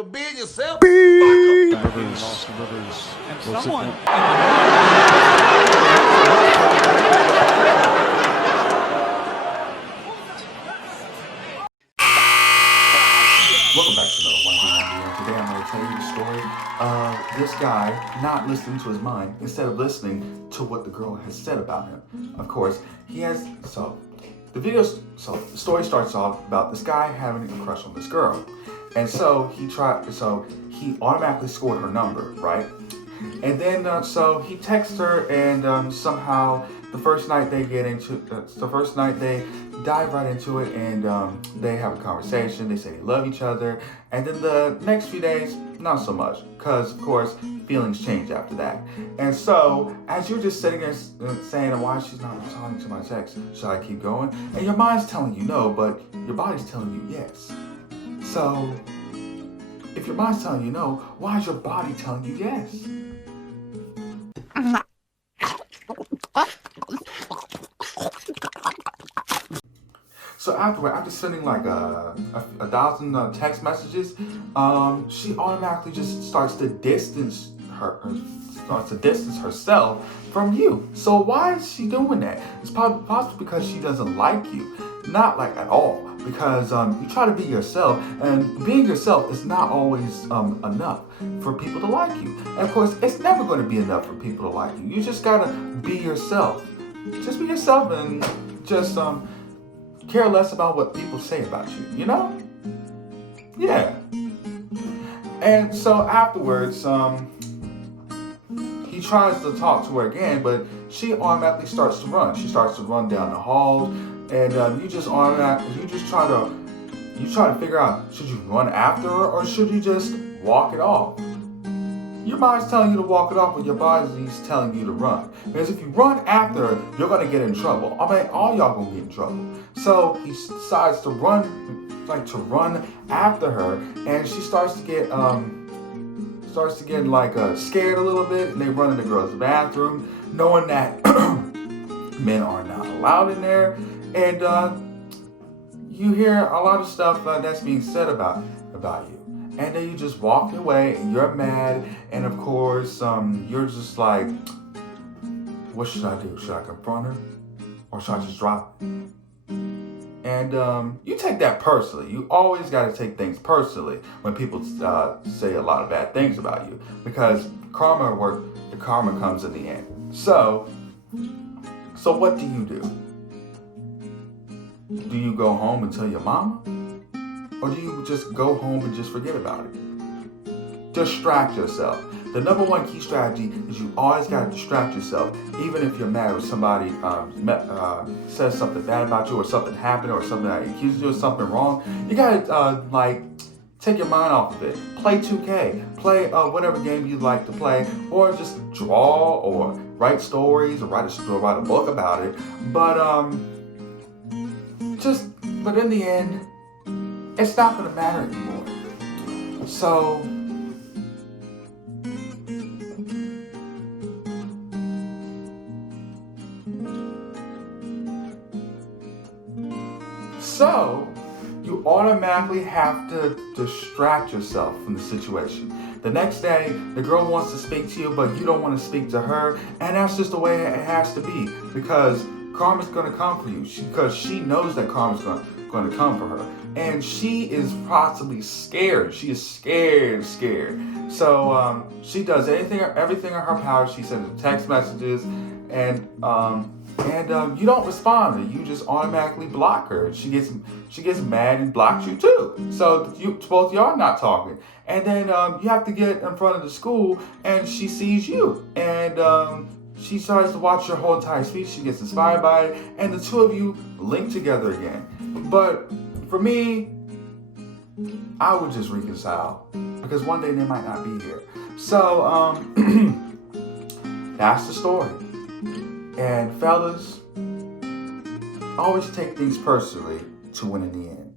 you're being yourself. And someone. Welcome back to another 1v1v1. Today I'm going to tell you the story of this guy not listening to his mind instead of listening to what the girl has said about him. Of course, the story starts off about this guy having a crush on this girl. And so he automatically scored her number, right? And then so he texts her, and somehow the first night they dive right into it, and they have a conversation. They say they love each other, and then the next few days, not so much, because of course feelings change after that. And so as you're just sitting there saying, why she's not responding to my text, should I keep going? And your mind's telling you no, but your body's telling you yes. So if your mind's telling you no, why is your body telling you yes? So after sending like a thousand text messages, she automatically just starts to distance herself from you. So why is she doing that? It's possibly because she doesn't like you, not like at all. Because you try to be yourself, and being yourself is not always enough for people to like you. And of course, it's never going to be enough for people to like you. You just gotta be yourself. Just be yourself, and just care less about what people say about you. You know? Yeah. And so afterwards, he tries to talk to her again, but she automatically starts to run. She starts to run down the halls. And you try to figure out, should you run after her or should you just walk it off? Your mind's telling you to walk it off, but your body's telling you to run. Because if you run after her, you're gonna get in trouble. I mean, all y'all gonna get in trouble. So he decides to run after her, and she starts to get scared a little bit, and they run in the girl's bathroom, knowing that men are not allowed in there. And you hear a lot of stuff that's being said about you. And then you just walk away, and you're mad. And of course, you're just like, what should I do? Should I confront her? Or should I just drop it? And you take that personally. You always got to take things personally when people say a lot of bad things about you. Because karma comes in the end. So what do you do? Do you go home and tell your mama? Or do you just go home and just forget about it? Distract yourself. The number one key strategy is you always got to distract yourself. Even if you're mad or somebody says something bad about you, or something happened, or something that accuses you of something wrong, you got to take your mind off of it. Play 2K. Play whatever game you like to play, or just draw, or write stories, or write a book about it. But in the end, it's not going to matter anymore. So you automatically have to distract yourself from the situation. The next day, the girl wants to speak to you, but you don't want to speak to her, and that's just the way it has to be, because karma's going to come for you, because she knows that karma's going to come for her, and she is possibly scared. She is scared. So she does everything in her power. She sends text messages, and you don't respond. You just automatically block her. She gets mad and blocks you too. So both y'all not talking. And then you have to get in front of the school, and she sees you, and she starts to watch your whole entire speech. She gets inspired by it, and the two of you link together again. But for me, I would just reconcile, because one day they might not be here. So that's the story. And fellas, always take things personally to win in the end.